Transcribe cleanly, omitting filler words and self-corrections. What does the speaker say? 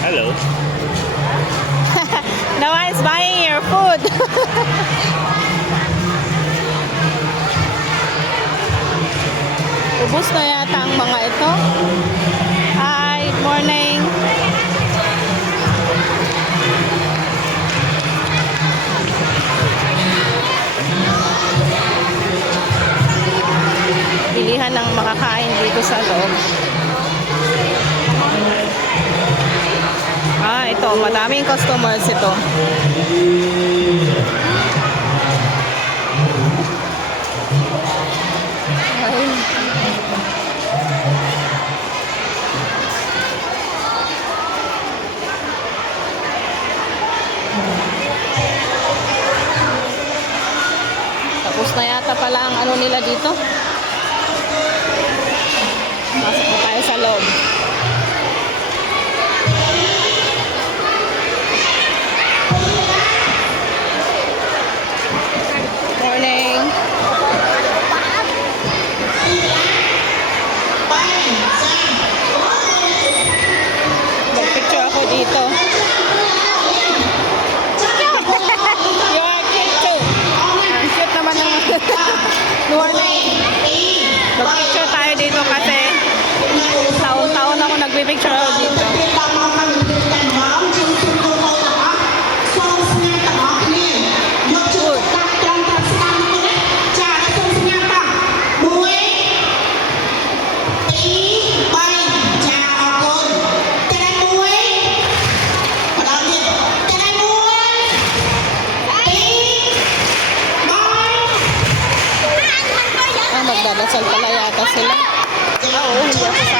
Hello. No one's buying your food. Ubus na yata ang mga ito. Hi, good morning. Bilihan ng makakain dito sa loob. Ito, madaming customers ito. Tapos na yata pala ang ano nila dito. Pasok na tayo sa loob. Morning. Mag-picture ako dito. You are cute too. Ang cute naman ng morning. Mag-picture tayo dito kasi taon-taon ako nagpipicture ako dito. Magdadasal pala yata sila. Oo, hindi ako sa